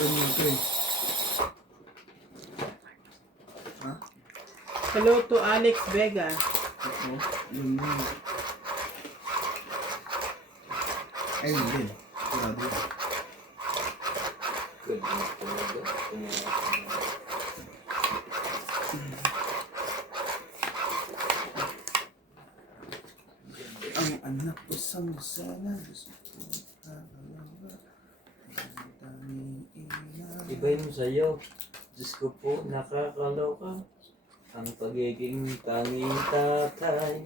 Ganyan ko eh. Ha? Hello to Alex Vega. Oo. Yun yun. Ay, hindi. Grabe. Good na talaga. Ang anak ko sa musala. Gusto ko kakalawa. Ang daming ina. Iba yung sa'yo. Diyos ko po, nakakaloka. Ang pagiging tanging tatay.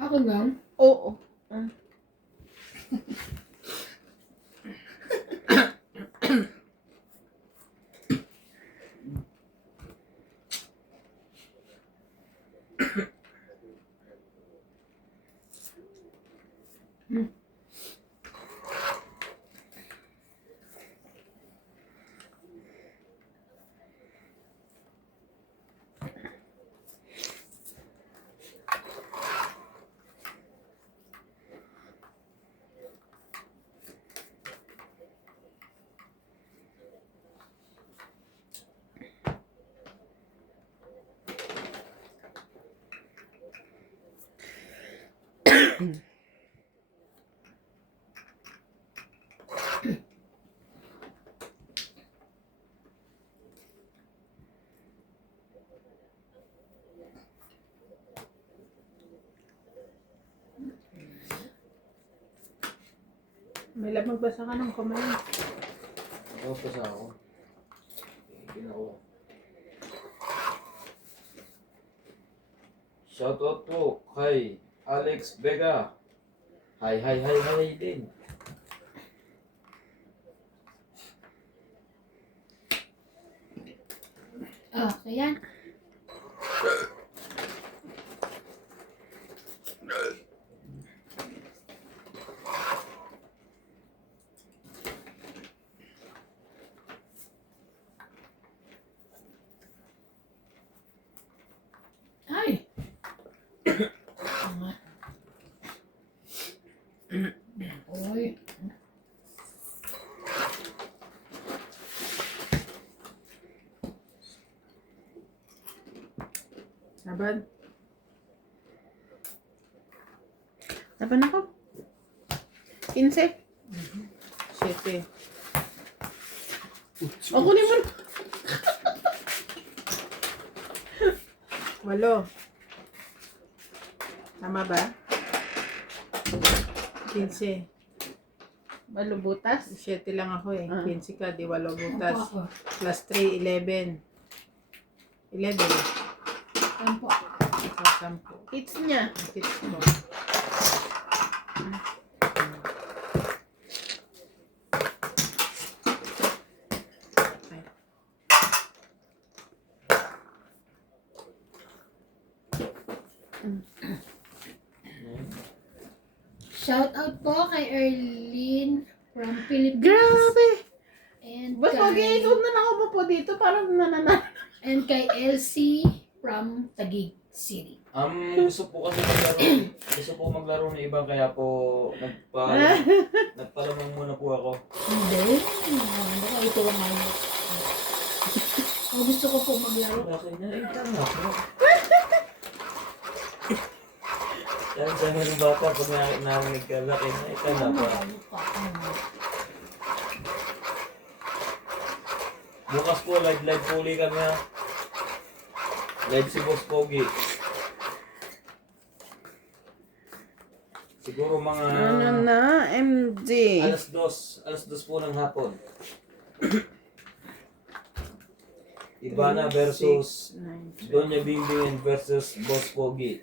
Ako lang? Oo. May lab magbasa ka ng comment. Ako pa sa ako. Ginawa. Shoutout po kay Alex Vega. Hi din. Ah, ayan. Ay! Oy. Laban. Laban ako. 15. 7. O, kunin mo. 8. Tama ba? 15. Balo butas? 7 lang ako eh. Ah. 15 ka, di 8 butas. Ako. Plus 3, 11. 11. Tampo. Ikaw, 10. Kids niya. Kids mo. Ay. Shout out po kay Erlene from Philippines. Grabe! And Ba't kay, mag-iikot na ako po dito? Parang nanana. and kay Elsie from Taguig City. Gusto po kasi maglaro ng iba kaya po nagpalamang muna po ako. Hindi. Hindi ko ito lang ako. Ang gusto ko po maglaro. Okay na, tama po. Dahil sa mga bata, pag narinig ka, laki na, tama po. Bukas po, live po ulit kami ha. Live si Boss Pogi. Siguro mga Ano na, MJ? alas dos po ng hapon. Ivana versus 9. Donya Bimbing versus Boss Pogi.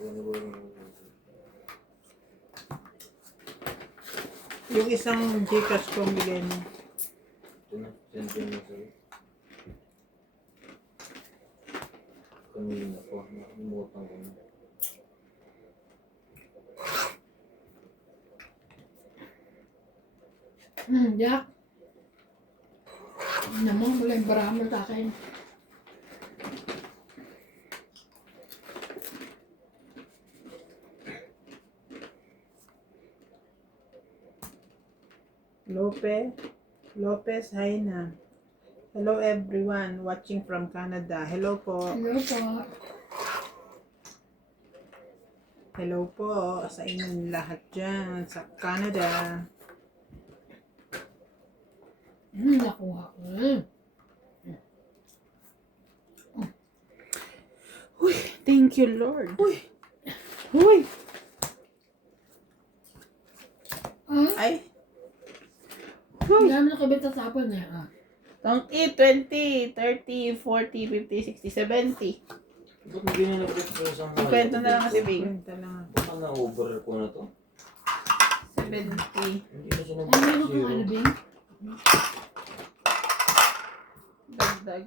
Ano ba yun? Yung isang Gcash ko bigay mo. Ito na, send ko na sa'yo. Kanina po, nakalimutan ko na. Jack. Naman, wala yung barama sa akin. Lopez, hi na. Hello everyone watching from Canada. Hello po. Hello po. Hello po sa inyong lahat dyan sa Canada. Nakuha ko. Uy, thank you Lord. Uy. Ay. Hindi namin nakabenta sa apple na yan. Tong 20, 30, 40, 50, 60, 70. Ba't hindi na nag-break sa isang Kwento na lang kasi Bing. Baka na-over ko na to. 70. Hindi na siya Ay, meron kang nag-zero. ano, Bing? Dagdag.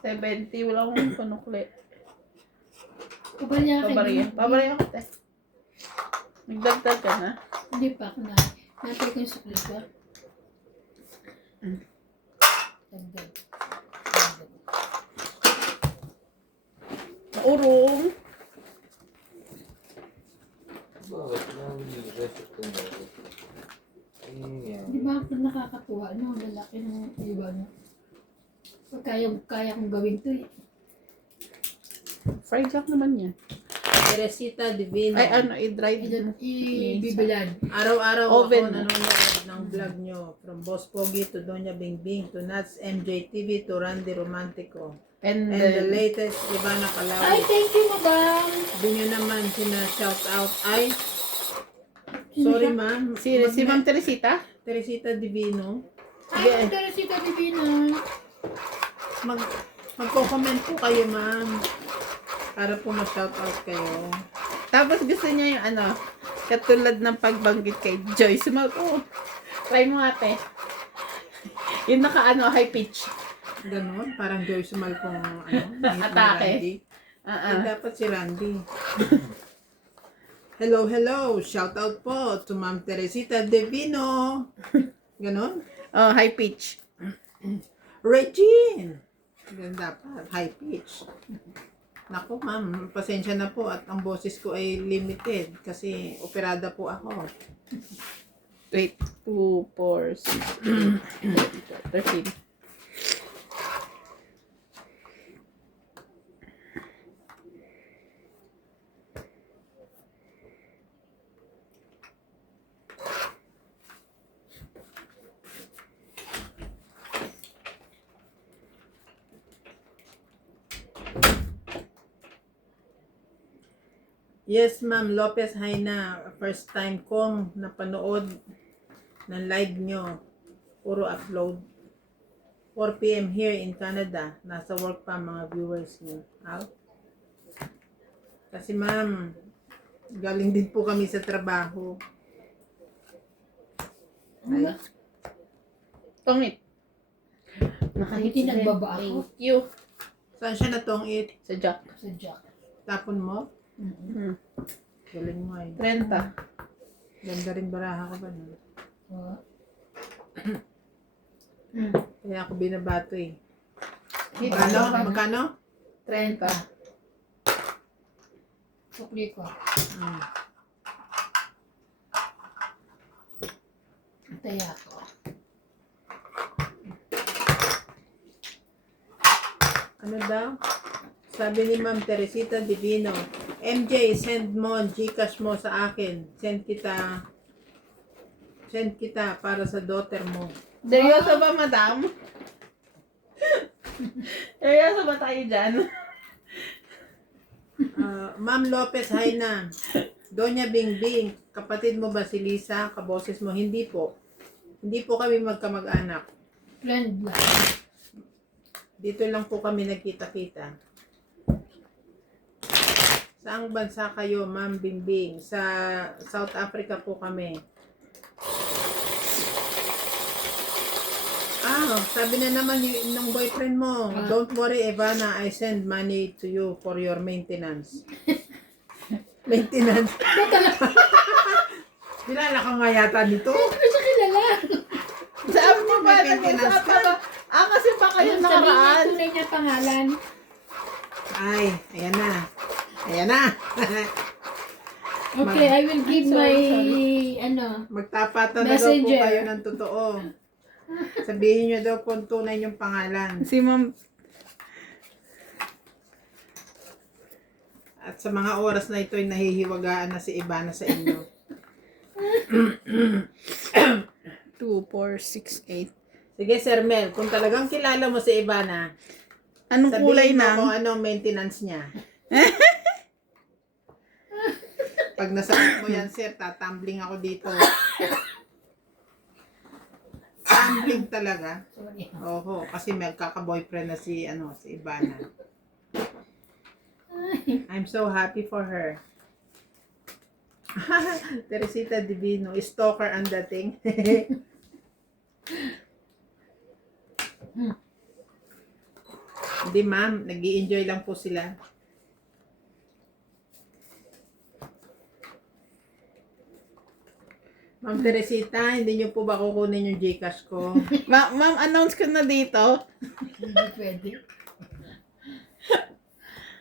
70. Wala akong panukli. Pabarya ka. Pabarya ko, te. Nagdagdag ka na. Hindi pa ako na. Natay ko yung sukli ko. Dagdag. Urong. Bakit na reset ko na ito? Ayun yan. Di ba ito nakakatuwa? No? Lalaki ng iba no? Kaya kong gawin to eh. Fried jack naman yan. Teresita Divino. Ay, ano, i-dried. Ibibilad. Araw-araw Oven. ako nanonood ng vlog nyo. From Boss Pogi to Doña Bingbing to Nats MJTV to Randy Romantico. And And the then, latest, Ivana Ay, Calawi. thank you, madam. Hindi nyo naman sina-shout out. Ay, sorry ma'am. si Ma'am Teresita? Teresita Divino. Ay, Teresita Divina. Magko-comment po kayo ma'am. Para po ma-shout out kayo. Tapos gusto niya yung ano, katulad ng pagbanggit kay Joyce. Try mo ate. Yung naka high pitch. Ganon. Parang Joyce Mal pong Atake. Ay, dapat si Randy. Hello. Shout out po to Ma'am Teresita Divino. Ganon. Oh, high pitch. Regine! Ganun dapat. High pitch. Naku, ma'am. Pasensya na po at ang boses ko ay limited kasi operada po ako. Wait, 2, 4, 6, 13. Yes, ma'am. Lopez Haina. First time kong napanood ng live nyo. Puro upload. 4 p.m. here in Canada. Nasa work pa mga viewers nyo. Out. Kasi ma'am, galing din po kami sa trabaho. Ay, Tongit. Hindi nagbaba ako. Thank you. saan siya natong it? Sa Jack. Sa Jack. Tapon mo? Hmm. Galing mo ay. 30. Ganda rin baraha ka ba? No? Oh. Kaya ako binabato eh. Magkano? Magkano? 30. Sukli ko. Mm. Taya ko. Ano daw? Sabi ni Ma'am Teresita Divino, MJ, send mo Gcash mo sa akin. Send kita para sa daughter mo. Seryoso ba, madam? Seryoso ba tayo dyan? Ma'am Lopez, hi na. Doña Bingbing, kapatid mo ba si Lisa? Kaboses mo? Hindi po. Hindi po kami magkamag-anak. Friend lang. Dito lang po kami nagkita-kita. Saang bansa kayo, Ma'am Bingbing? Sa South Africa po kami. Sabi na naman ng boyfriend mo, don't worry, Ivana, I send money to you for your maintenance. Maintenance. Kilala ka nga yata nito. Hindi ko siya kilala. Sabi mo ba, May maintenance nag-usapan ka? Kasi pa kayo Yung sabihin nakaraan. niya tunay niya pangalan. Ay, ayan na. Ayan na. Okay, I will give my, Magtapatan na daw po Messenger. kayo ng totoo. Sabihin nyo daw kung tunay yung pangalan. Si ma'am, At sa mga oras na ito ay nahihiwagaan na si Ivana sa inyo. 2, 4, 6, 8. Sige, Sir Mel, kung talagang kilala mo si Ivana, Anong kulay sabihin mo na? kung anong maintenance niya. Pag nasagot mo yan, sir, tatumbling ako dito. Tumbling talaga. sorry. Oo, kasi magkaka-boyfriend na si Ivana. I'm so happy for her. Teresita Divino, stalker ang dating. Hindi ma'am, nag-i-enjoy lang po sila. Ma'am Teresita, hindi niyo po ba kukunin yung Gcash ko? Ma'am, announce ko na dito. Hindi pwede.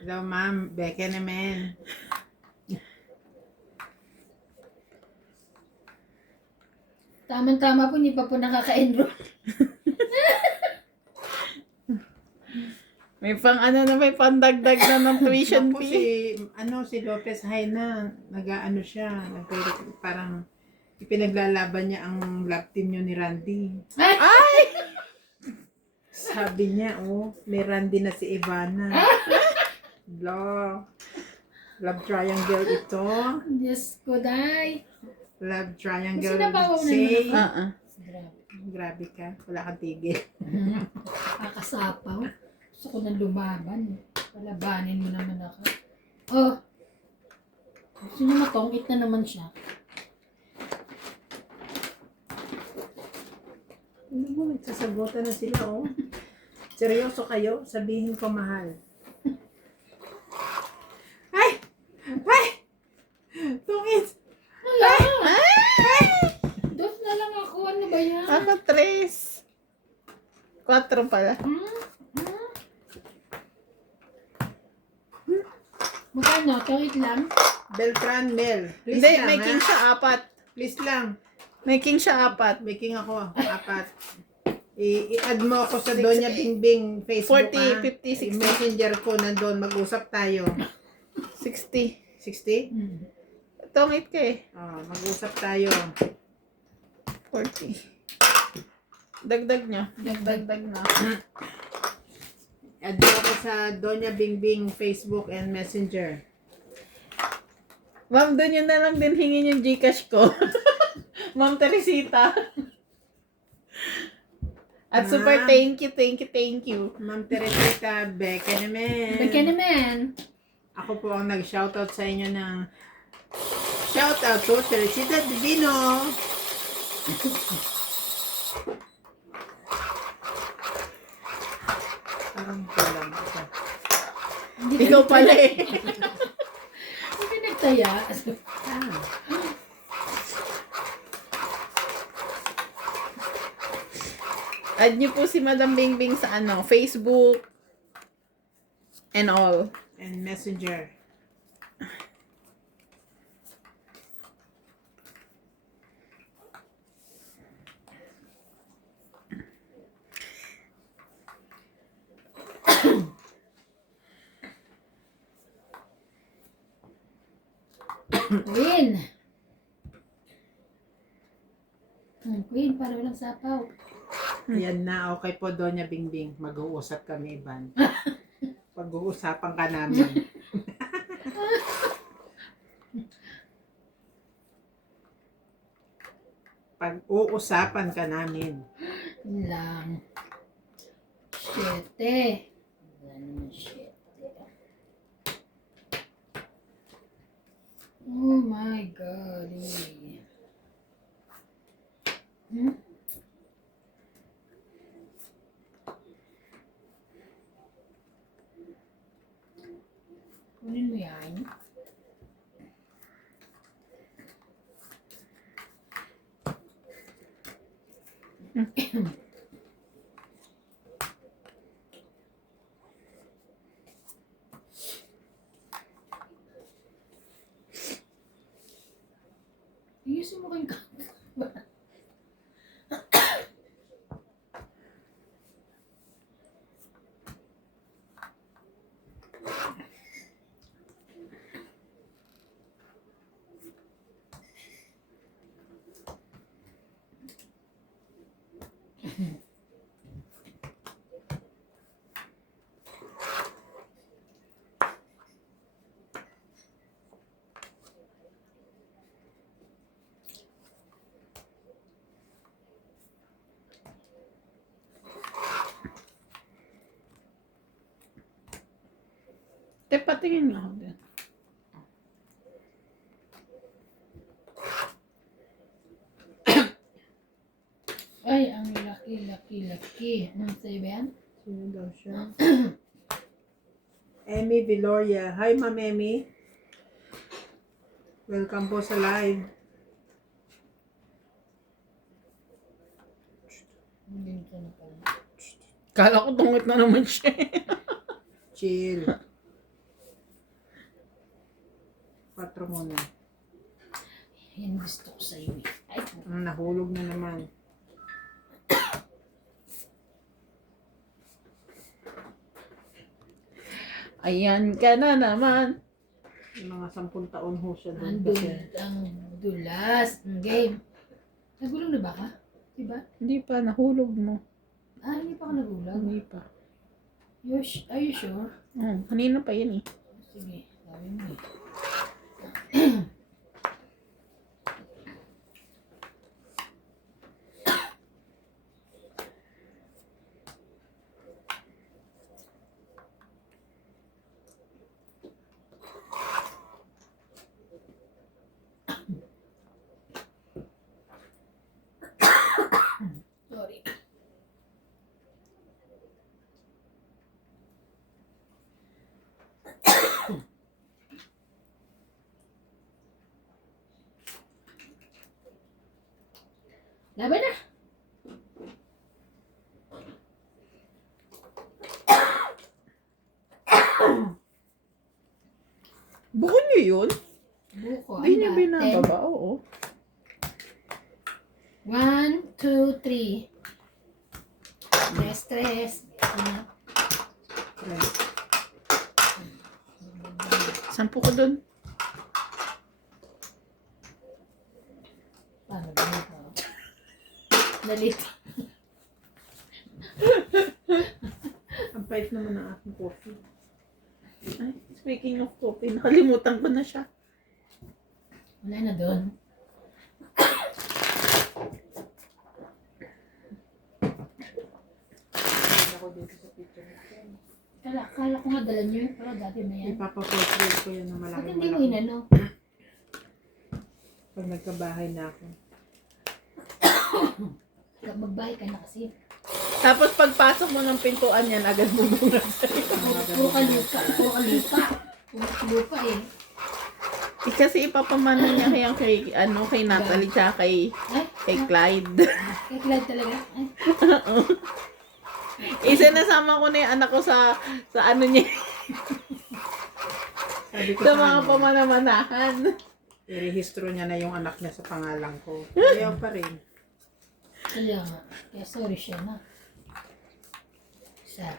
Hello ma'am, Becca naman. Tama-tama po, hindi pa po nakaka-enroll. May may pandagdag na ng tuition Naku, fee. si Lopez Haina, nag-ano siya, parang ipinaglalaban niya ang love team niyo ni Randy. Sabi niya, may Randy na si Ivana. Love triangle ito. Diyos ko, day. Love triangle. Kasi nabawaw na Say, Uh-uh. Grabe. grabe ka, wala kang tigil. Kakasapaw. Gusto ko na lumaban. Palabanin mo naman ako. Oh. Gusto niya matongit na naman siya. Ano mo, nagsasagutan na sila, Seryoso kayo? Sabihin ko mahal. Ay! Ay! Tungit! Wala! Dos na lang ako. Ano ba yan? Ako, 3. 4 pala. Magkano? Tongit lang? Beltran Mel. Please Hindi, lang, may king ha? siya 4. Please lang. May king siya 4. Making ako, 4. I-add mo ako sa Doña Bingbing Facebook, 40, 50, 60. Yung messenger ko nandun, mag-usap tayo. 60. 60? Tongit ka eh. Mag-usap tayo. 40. Dagdag niya. Dagdag na. Add mo ako sa Doña Bingbing Facebook and Messenger. Ma'am, doon yun na lang din hingin yung Gcash ko. Ma'am Teresita. At super thank you. Ma'am Teresita, Becca naman. Bagka naman. Ako po ang nag-shoutout sa inyo ng shoutout to Teresita Divino. Parang kulang ito. Ikaw pala eh. Hindi nagtaya. Add niyo po si Madam Bingbing sa Facebook and all. And Messenger. Queen. Queen, para walang sapaw. Yan na, okay po, Doña Bingbing. Mag-uusap kami, Ivan. Pag-uusapan ka namin. Pag-uusapan ka namin. Lang. 7. Wala naman 7. Oh my God. Ayusin mo kayong kanta. Te, patingin nga ako din. Ay, ang laki. Ano sa'yo ba yan? Sino daw siya? Emmy Viloria. Hi, Ma'am Emmy. Welcome po sa live. Hindi ko na pala. Kala ko tungit na naman siya. Chill. 4 muna. Yan gusto ko sa'yo eh. Ay, Nahulog na naman. Ayan ka na naman. Mga 10 taon ho siya doon. ang dulas. Ang game. Nagulong na ba ka? Diba? Hindi pa, nahulog mo. Ah, hindi pa ka nagulang. Hindi pa. Are you sure? Kanina pa yan eh. Sige, gawin mo eh. Sorry. Laban na! Buko niyo yun? Buko. Hindi niyo ang natin. binababa, oo. 1, 2, 3. Stress. Sampu ko dun. Paano ba ito? Nalito. Ang pait naman ng aking coffee. Ay, speaking of coffee, nakalimutan ko na siya. Wala na doon. Ako dito sa picture. Kala ko nga dala niyo. Pero dati na yan. Ipapaportrait ko yan na Ba't malaki. hindi mo inano? Pag nagkabahay na ako. Magbahay ka na kasi. Tapos pagpasok mo ng pintuan yan, agad bubungan sa'yo. Puro ka lupa. Puro ka lupa eh. Kasi ipapamana niya kay Natalie tsaka Ay, kay Clyde. kay Clyde talaga. Ay, Isinasama ko na yung anak ko sa ano niya, Sabi ko sa sa mga kanya, pamanamanahan. irehistro niya na yung anak niya sa pangalan ko. Ayaw pa rin. kaya nga. Kaya sorry siya na. Siya.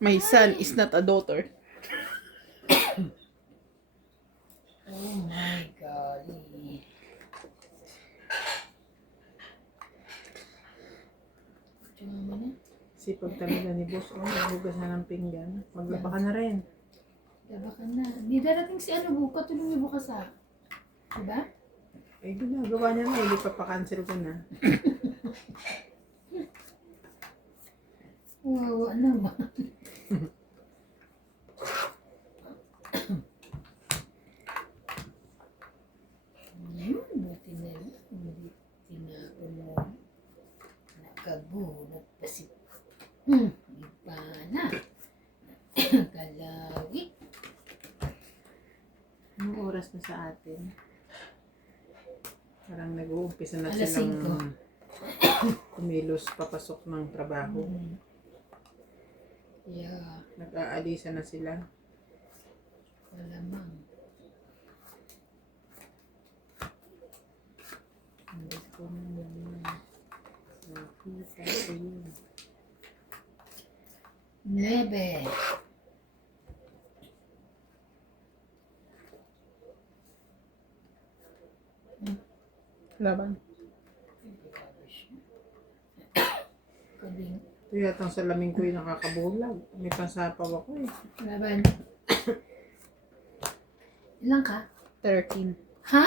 My son is not a daughter. Oh my God. Tsaka mo na. Sipag talaga ni boss. Oh, nagugas na ng pinggan. Maglaba ka na rin. Diba ka na. Di darating si ano buka. Tulong niyo bukas ha. Diba? Eh, ginagawa niya na. Hindi pa pa-cancel ko na. Wawa naman. Yun, buti na lang. Hindi tinapo mo. Nakabunot pa si... Iba na. Kalawit. oras na sa atin? Parang nag-uumpisa na Alas silang kumilos papasok ng trabaho. Yeah, Nag-aalisa na sila. malamang. Hindi ko na naman nakita ko yun. 9. Laban. Kabing. Ito yatang salamin ko yung nakakabulag. May pansapaw ako eh. Laban. Ilan ka? 13. Ha?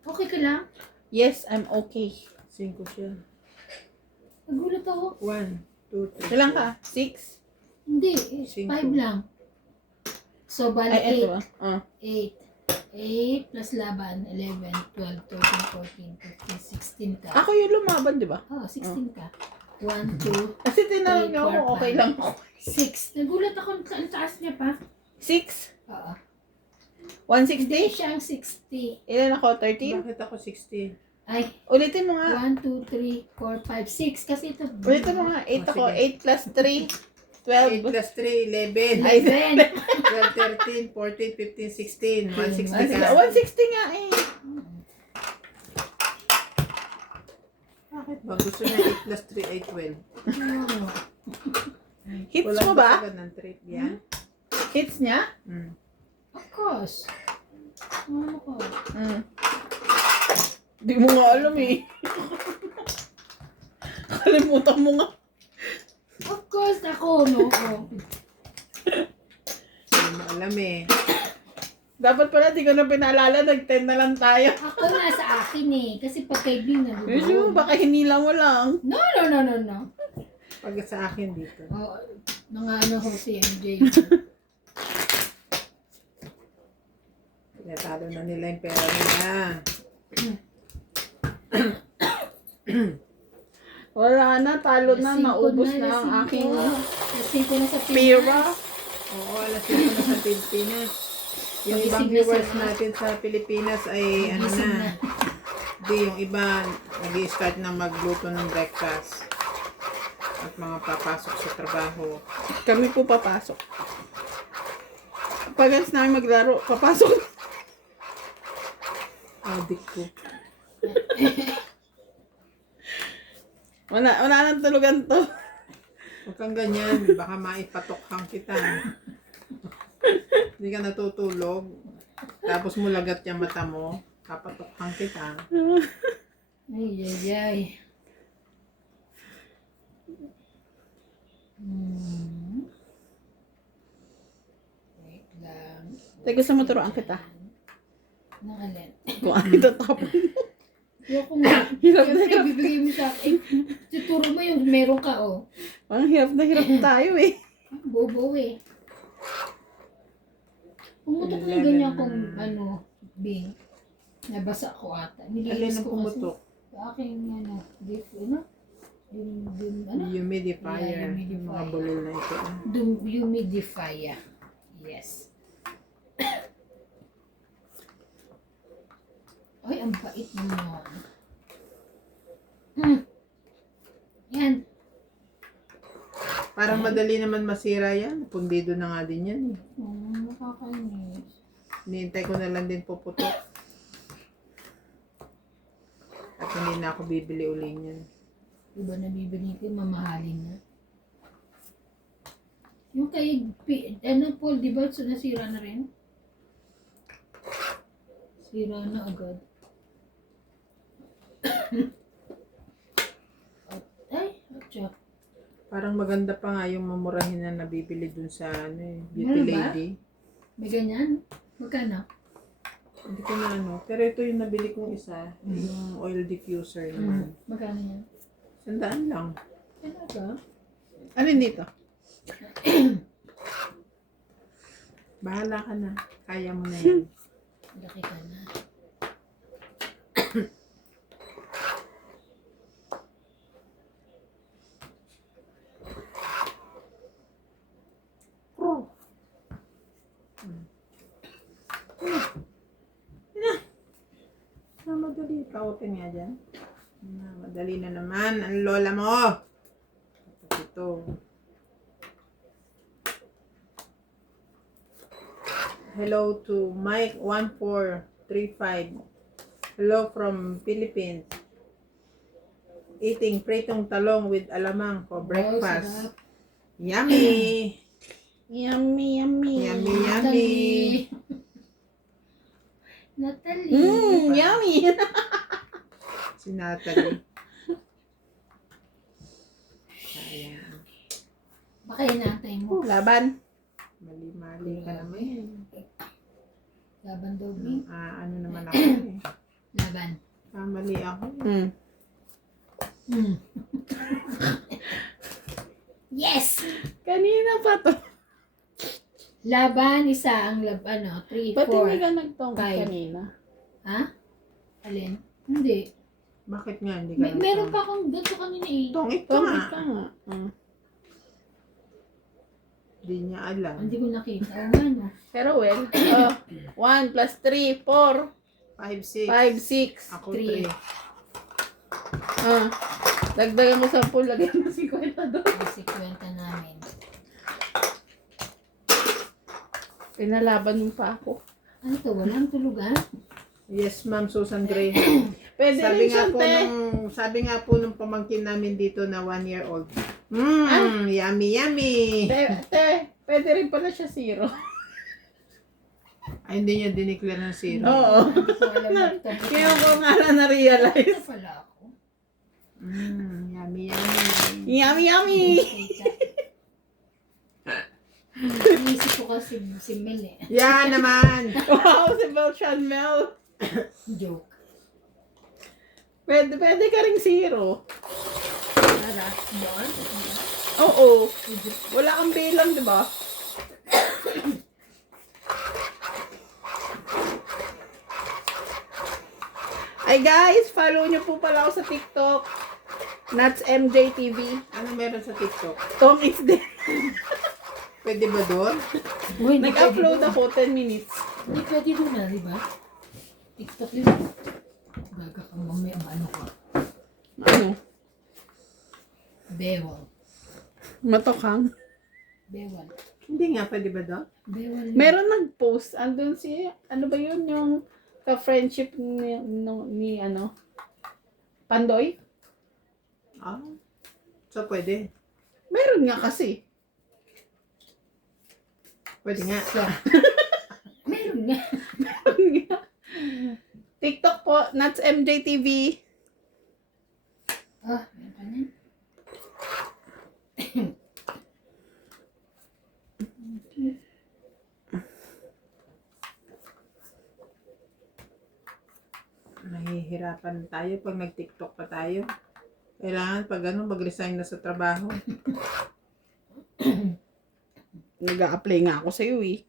Okay ka lang? Yes, I'm okay. 5 siya. Nagulat ako. 1, 2, 3. Ilan ka? 6? Hindi, 5 5 lang. So, bali Ay, eto 8. ah. 8 plus laban, 11, 12, 13, 14, 15, 16 ka. Ako yung lumaban, di ba? Oh, 16 ka. 1, 2, Kasi tinanong niyo ako, Three, four, okay five. lang ako. 6. Nagulat ako ang taas niya pa. 6? Oo. 160? Hindi siya ang 60. Ilan ako? 13? Bakit ako 60? Ay, Ulitin mo nga. 1, 2, 3, 4, 5, 6. Kasi ito. Ulitin mo nga. 8 ako. sige. 8 plus 3, 8 12. plus 3, 11. Ay, 12, 13, 14, 15, 16. 160 Ah, sige, ka. 160 nga eh. Bakit ba? Gusto niya 8 plus 3 ay 12. Oo. Hits Wala mo ba? ng trip yan? Hits niya? Mm. Of course. Ano ko? Di mo nga alam eh. Kalimutan mo nga. Of course ako, no? Hindi mo alam eh. Dapat pala di ko na pinaalala. Nag-10 na lang tayo. Ako na sa akin eh. Kasi pag kaibigan na Kasi mo, baka hinila mo lang. No, no, no, no, no. Pag sa akin dito. Oh, ano ho si MJ. Tinatalo na nila yung pera nila. Wala na, talo na, Lasing ko naubos na ang lasing aking ko. Lasing ko na sa pera. Oo, alas 5 na sa Pilipinas. Yung ibang Magising na viewers sila. natin sa Pilipinas ay ano Magising na. Hindi, yung iba nag-i-start na magluto ng breakfast. At mga papasok sa trabaho. Kami po papasok. Pag alis namin maglaro, papasok. Adik ko. Wala nang tulugan to. Huwag kang ganyan. Baka maipatokhang kita. Hindi ka natutulog. Tapos mo lagat yung mata mo. Kapatokhang kita. Ay, ay, ay. Wait lang. Teka, gusto mo turuan kita? Nang alin? Kung ano itatapon mo. Ayoko nga. Hirap na Siyempre, hirap. bibigay mo sa akin. Tuturo mo yung meron ka, oh. Parang hirap na hirap tayo eh. Bobo eh. Pumutok na yung ganyan kong, ano, Bing. Nabasa ko ata. Alin Nililis ang ko kasi. pumutok? Sa aking, ano, ano? Ano? Humidifier. Yeah, Yung mga humidifier. bulol na ito. Humidifier. Yes. Ay, ang bait naman. Yan. Parang madali naman masira yan. Pundido na nga din yan eh. Nakakainis. Hinihintay ko na lang din puputok. At hindi na ako bibili uli niyan. Diba nabibili ko, mamahalin na. Yung kay, Paul, di ba nasira na rin? Sira na agad. Ay, atcha. Parang maganda pa nga yung mamurahin na nabibili dun sa ano eh, beauty Meron ba? lady. May ganyan? Magkano? Hindi ko na ano. Pero ito yung nabili kong isa. Yung oil diffuser naman. Magkano yan? 100 lang. Talaga? Ano dito? Bahala ka na. Kaya mo na yan. Laki ka na. dali. Pa-open nga dyan. Madali na naman. Ang lola mo. Ito. Hello to Mike 1435. Hello from Philippines. Eating pritong talong with alamang for breakfast. sarap. Yummy! Yummy, yummy. Yummy, yummy! Natalie. Yummy. Si Natalie. Ayan. Baka inatay mo. Laban. Mali-mali ka naman. Laban daw, B. Ano naman ako eh. Laban. Mali ako. Mm. Mm. Yes! Kanina pa to. Laban, isa ang 3, Ba't hindi 4. ka nagtong Five. kanina? Ha? Alin? Hindi. Bakit nga hindi ka Meron pa akong ganito kanina eh. Tongit ka Tongit nga. ka nga. Mm. Hindi niya alam. Hindi ko nakita. Oo nga no. Pero well, 1 plus 3, 4, 5, 6. 5, 6. Ako Three. 3. Dagdagan mo 10, lagyan mo 50 doon. Yung si kwenta namin. Pinalaban mo pa ako. Ano to? Walang tulugan? Yes, Ma'am Susan Graham. Pwede sabi rin nga siya, po te. sabi nga po nung pamangkin namin dito na 1-year-old. Yummy, yummy. Te, pwede rin pala siya 0. Ay, hindi niya dineclare ng 0. Oo. Hindi ko alam na ito. Kaya ko nga na na-realize. Ito pala ako. Yummy, yummy. Yummy, yummy. Inisip ko kasi si Mel eh. Yan naman. Wow, si Belchan Mel. Joke. Pwede ka rin 0. Para, yun. Oo. Wala kang bilang, di ba? Ay guys, follow nyo po pala ako sa TikTok. Nuts MJ TV. Ano meron sa TikTok? Tom is there. Pwede ba doon? Uy, Nag-upload ako 10 minutes. Hindi pwede doon na, di ba? TikTok yun. Baga ka mamaya, ano ka? Ano? Bewal. Matokang. Bewal. Hindi nga, pwede ba doon? Bewal yun. Meron nag-post. Andun si, ano ba yun, yung ka-friendship ni ano, Pandoy? So, pwede. Meron nga kasi. Pwede nga. So, meron nga. TikTok po, Nuts MJ TV. Ah, meron pa niyan. Nahihirapan tayo pag nag-TikTok pa tayo. Kailangan pag mag-resign na sa trabaho. Nag-a-apply nga ako sa iyo eh.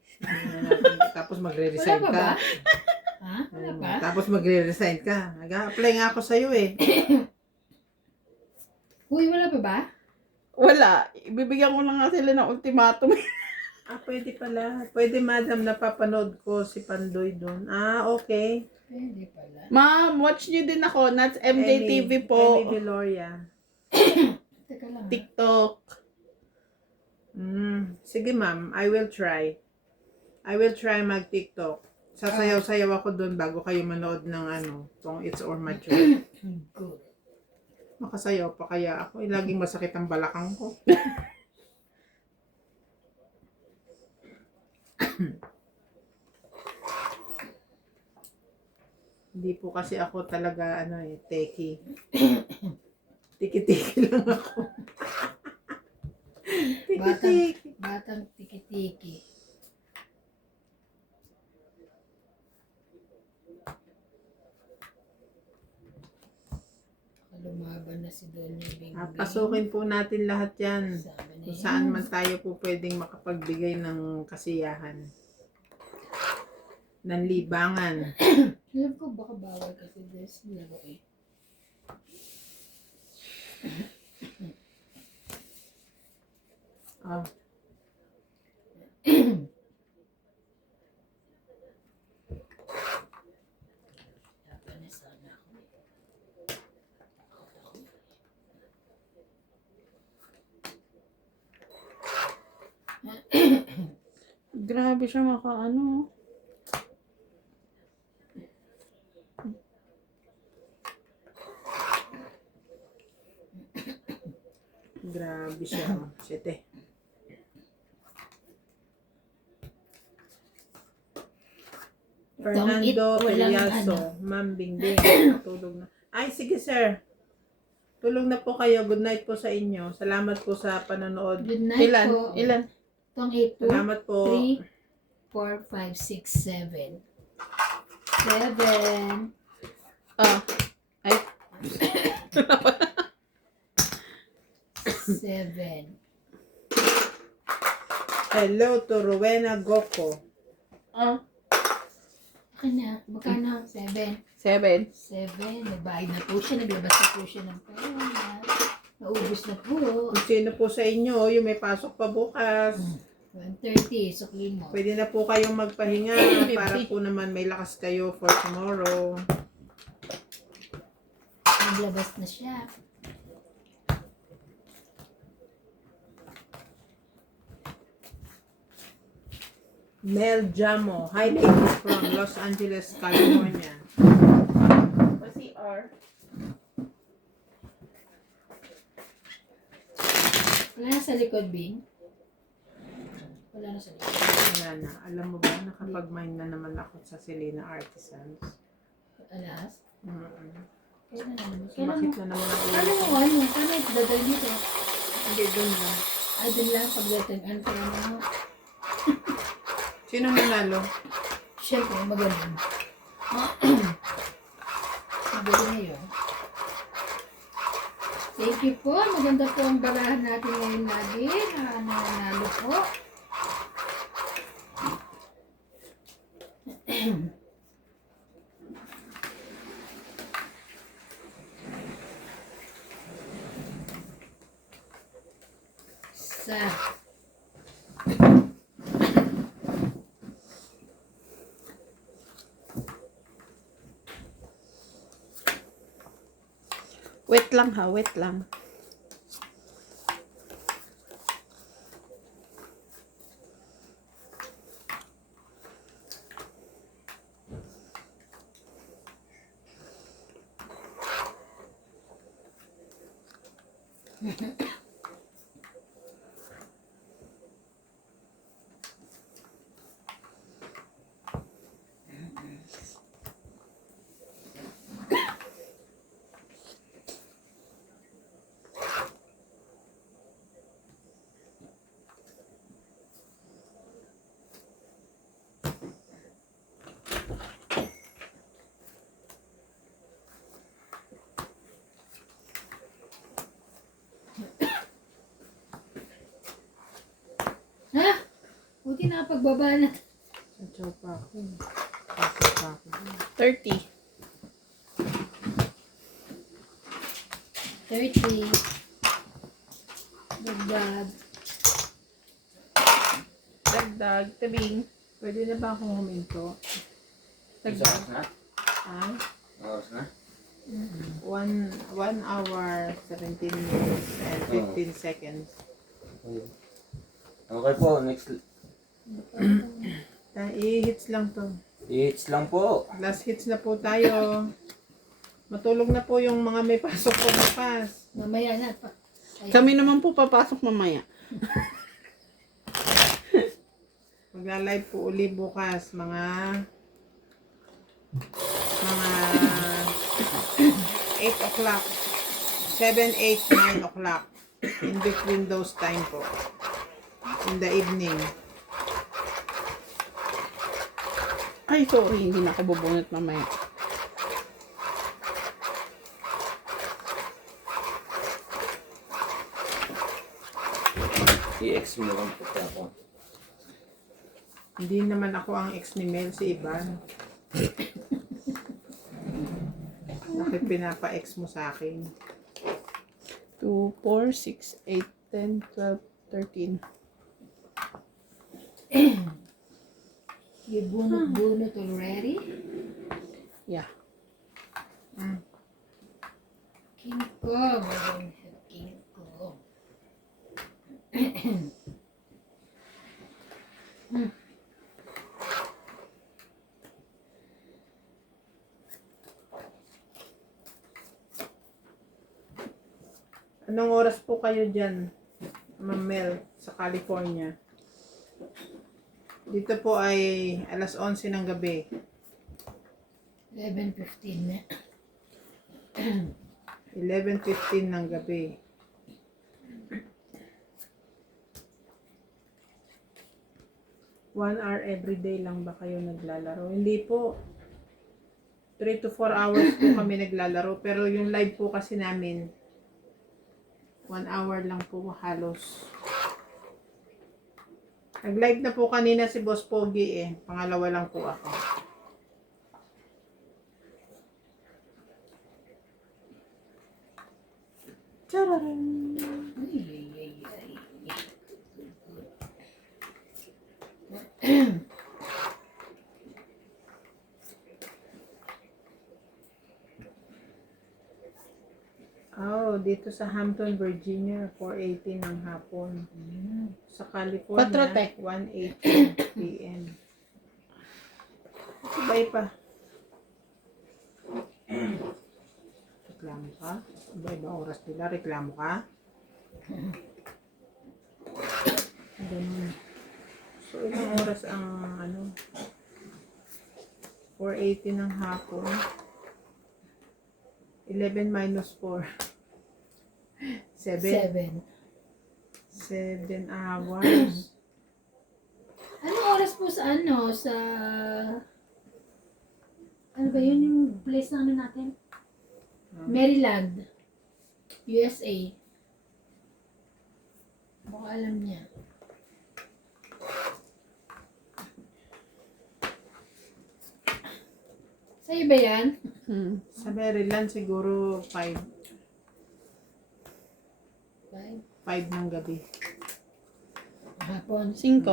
Tapos Wala magre-resign pa ka. ba? Ha? Wala pa? Tapos magre-resign ka. Nag-a-apply nga ako sa iyo eh. Uy, wala pa ba? Wala. Ibibigyan ko lang nga sila ng ultimatum. Pwede pala. Pwede, madam, napapanood ko si Pandoy doon. Okay. Pwede pala. Ma'am, watch nyo din ako. Nuts MJ TV po. Ellie Deloria. Teka lang. TikTok. Sige, ma'am. I will try. I will try mag-TikTok. Sasayaw-sayaw ako doon bago kayo manood ng tong It's or Mature. Good. Makasayaw pa kaya ako. Laging masakit ang balakang ko. Hindi po kasi ako talaga techie. Tiki-tiki lang ako. Tiki-tiki. Batang tiki-tiki. Lumaban na si Donya Bing Bing. Pasukin po natin lahat yan. Sabi na Kung yan. saan man tayo po pwedeng makapagbigay ng kasiyahan. Ng libangan. Alam ko baka bawal kasi there's laro eh. Ah, Dapat na sana Grabe siya makaano. Grabe siya. Oh. Siyete. Fernando Walang Peliaso. ano. Ma'am Bingbing. Natulog na. Ay, sige sir. Tulog na po kayo. Good night po sa inyo. Salamat po sa panonood. Good night Ilan? po. Ilan? Itong 8, 2, Salamat po. 3, 4, 5, 6, 7. 7. Oh. Ay. 7. Hello to Rowena Goko. Oh. Akin na. Magkano? 7. 7. 7. Nagbayad na po siya. Naglabas na po siya ng pera. Naubos na po. Kung sino po sa inyo, yung may pasok pa bukas, 130. Sukli mo. pwede na po kayong magpahinga para po naman may lakas kayo for tomorrow. Naglabas na siya. Mel Jamo. Hi ladies from Los Angeles, California. CR. Wala na sa likod, Bing. Wala na sa likod. Wala na. Alam mo ba, nakapag-mine na naman ako sa Selena Artisans. Alas. Kailan na naman? Kailan Sumakit mo? na naman ang ulo Ano ko. mo? Ano? Paano ito dadal dito? Hindi, doon lang. Ay, dun lang pagdating. Ano pa naman mo? Sino nanalo? Siyempre, magaling. Magaling ngayon. Thank you po. Maganda po ang balahan natin ngayon lagi. Nanalo po. Sa Wait lang ha, wait lang. ha? Buti na pagbaba na. Sa pa ako. Pasok pa ako. 30. 30. Dagdag. Dagdag. Tabing. Pwede na ba akong huminto? Dagdag. na? Ah? Oras na? 1 hour, 17 minutes, and 15 seconds. Okay po, next. I-hits lang to. Hits lang po. Last hits na po tayo. Matulog na po yung mga may pasok po bukas. Mamaya na pa. Ay, Kami naman po papasok mamaya. Magla-live po uli bukas mga 8 o'clock. 7, 8, 9 o'clock. In between those time po. In the evening. Ay, sorry. Hindi na ako bubunot mamaya. I-ex mo lang po ako. Hindi naman ako ang ex ni Mel, si Ivan. Bakit pinapa-ex mo sa akin? 2, 4, 6, 8, 10, 12, 13. you bunot already? Yeah. King Kong. King Kong. Anong oras po kayo dyan, Ma'am Mel, sa California? Dito po ay alas 11 ng gabi. 11:15 na. 11:15 ng gabi. One hour every day lang ba kayo naglalaro? Hindi po. 3 to 4 hours po kami naglalaro. Pero yung live po kasi namin, 1 hour lang po halos. Nag-live na po kanina si Boss Pogi eh. Pangalawa lang po ako. Tararan! Ay, ay, ay, ay. Oh, dito sa Hampton, Virginia, 4:18 ng hapon. Sa California, Patrotek. 1:18 p.m. Sabay pa. Reklamo ka? Iba-iba oras nila, reklamo ka? Ganun. So, ilang oras ang ano? 4:18 ng hapon. 11 minus 4. 7 hours. Anong oras po sa ano? Sa... Ano ba yun yung place na ano natin? Maryland. USA. Baka alam niya. Sa'yo ba yan? Sa Maryland siguro 5 ng gabi. Hapon. 5.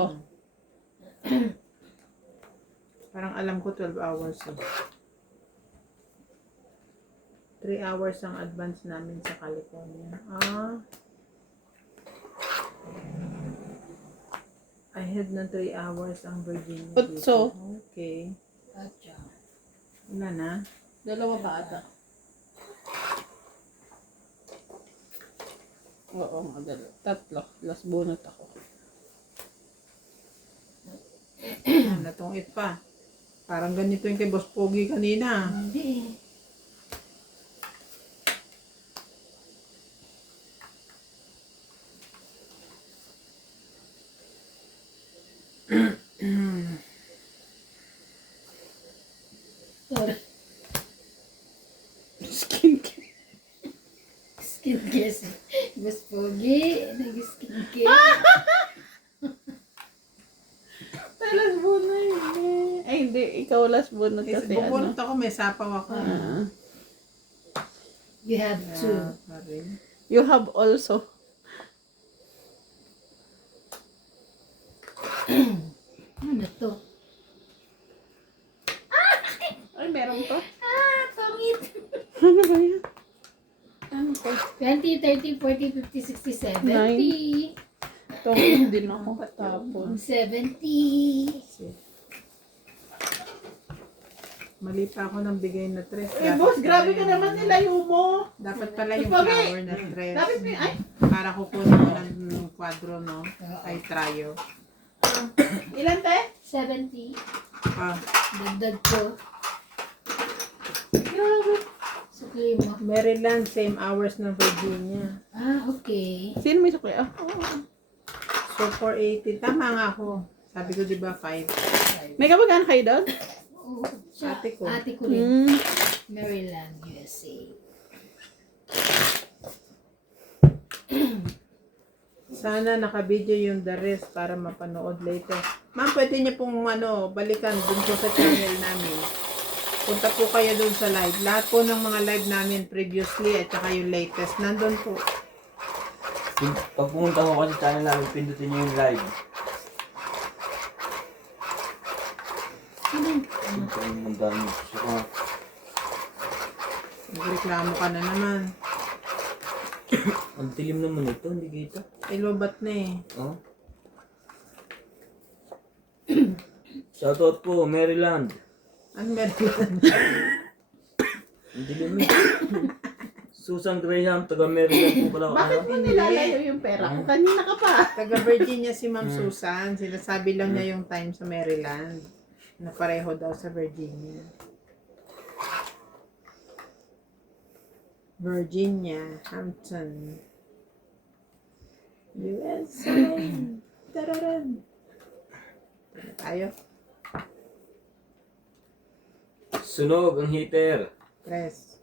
Parang alam ko 12 hours. 3 hours ang advance namin sa California. Ahead na 3 hours ang Virginia. Otso. dito. Okay. Gotcha. Wala na. 2 pa ata. Oo, mga 3. Last bunot ako. Natungit pa. Parang ganito yung kay Boss Pogi kanina. Hindi. Sorry. Skincare. Skincare si Boss Pogi. Nag-skincare. Last bunot eh. Ay, hindi. Ikaw last bunot kasi Bubunot ano. ako, may sapaw ako. You have to. Pa rin. You have also. Ano to? Ay, meron pa. Pangit. Ano ba yan? Ano pa? 20, 30, 40, 50, 60, 70. Ito din ako katapon. 70. Mali pa ako ng bigay na tres. Eh, boss, grabe ka naman nilayo mo. Dapat pala yung Boss Pogi! flower na tres. Dapat may, ay, Para kukunin mo ng kwadro, no? Kay Trayo. ilan te? 70. Ah, Dagdag ko. Grabe. Sukli mo. Maryland, same hours ng Virginia. Ah, okay. Sino may sukli? Ah, So, 4:80. Tama nga ako. Sabi ko, di ba, 5? may kamag-anak kayo doon? Oo. Siya, Ate ko. Ate ko rin. Hmm. Maryland, USA. Sana naka-video yung the rest para mapanood later. Ma'am, pwede niyo pong balikan dun po sa channel namin. Punta po kayo dun sa live. Lahat po ng mga live namin previously at saka yung latest. Nandun po. Pag pumunta ko kasi sa channel namin, pindutin niyo yung live. Siyempre, ang dami. Saka, Nagreklamo ka na naman. ang dilim naman ito, hindi kita. Ilobat na eh. Oh. Shoutout po, Maryland. Ang Maryland. Ang dilim eh. Susan Graham, taga Maryland po pala. Bakit mo nilalayo yung pera ko? Kanina ka pa. Taga Virginia si Ma'am Susan. Sinasabi lang niya yung time sa Maryland. Na pareho daw sa Virginia. Virginia, Hampton, USA. Tararan. Tayo. Sunog ang heater. Press.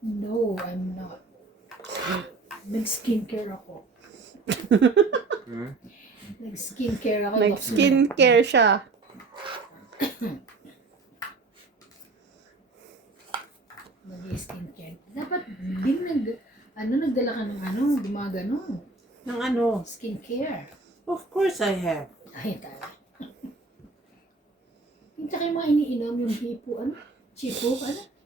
No, I'm not. Nag-skincare ako. Hmm? Nag-skincare ako. Nag-skincare siya. Nag-skincare. Dapat din nagdala ka ng gumagano. Ng ano? Skincare. Of course I have. Ay, tala. Yung tsaka yung mga iniinom, yung hipo, Chipo,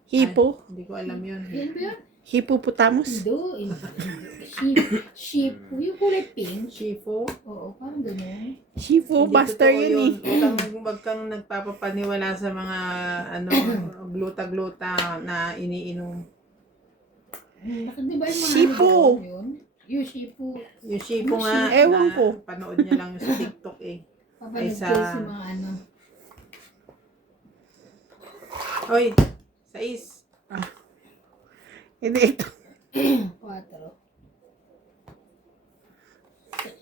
Hipo. Hindi ko alam yun. Yan ba yun? Hipopotamus. Hindi. Shipo. Yung kulay pink. Shifu. Oo, parang gano'n. Hipo, Hindi master totoo yun eh. Huwag kang nagpapapaniwala sa mga gluta-gluta na iniinom. Di ba yung mga Shipo. yun? Yung shipo. Yung Shifu nga, Ewan na ko. panood niya lang sa TikTok eh. Papanood Ay, sa- ko sa mga Oy, sais. Hindi ito. 4.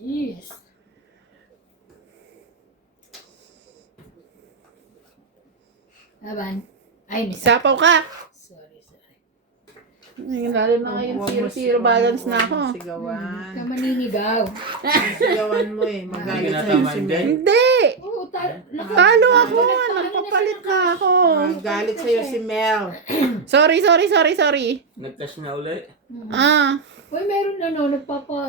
Yes. Laban. Ay, miss. Sapaw ka. Sorry. Lalo na ngayon, zero balance na ako. Sigawan. Ka maninigaw. Sigawan mo eh. Magalit Hindi sa'yo ka si nataman Mel. Hindi. Oo, Talo ako. Nagpapalit na ako. Magalit sa'yo si Mel. Sorry. Nag-cash na uli. Ah. Uy, meron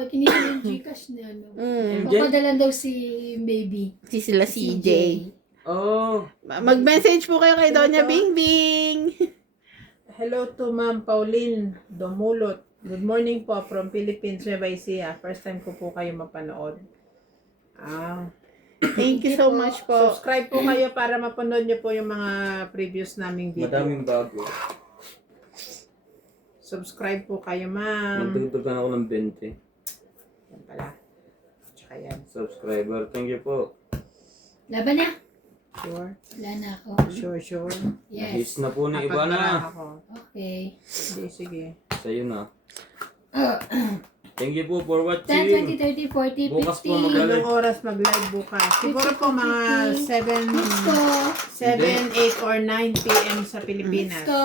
kinikilig yung Gcash na Mm. MJ? Papadalan daw si baby. Si sila CJ. Oh, Mag-message po kayo kay Doña Bingbing. Hello to Ma'am Pauline Domulot. Good morning po from Philippines, Nueva Ecija. First time ko po kayo mapanood. Thank you so much po. Subscribe po kayo para mapanood niyo po yung mga previous naming video. madaming bago. Subscribe po kayo, ma'am. Nagdagdagan ako ng 20 Yan pala. Tsaka yan. subscriber. Thank you po. Laban na. Sure. Wala na ako. Sure. Nahis Yes. na po ni iba Napagdara na. ako. Okay. Sige. Sa'yo na. Thank you po for 10, watching. 20, 30, 40, 50. Bukas po mag-live. Anong oras mag-live bukas? Siguro po mga 7, Next ko. 8 or 9 p.m. sa Pilipinas. Next ko.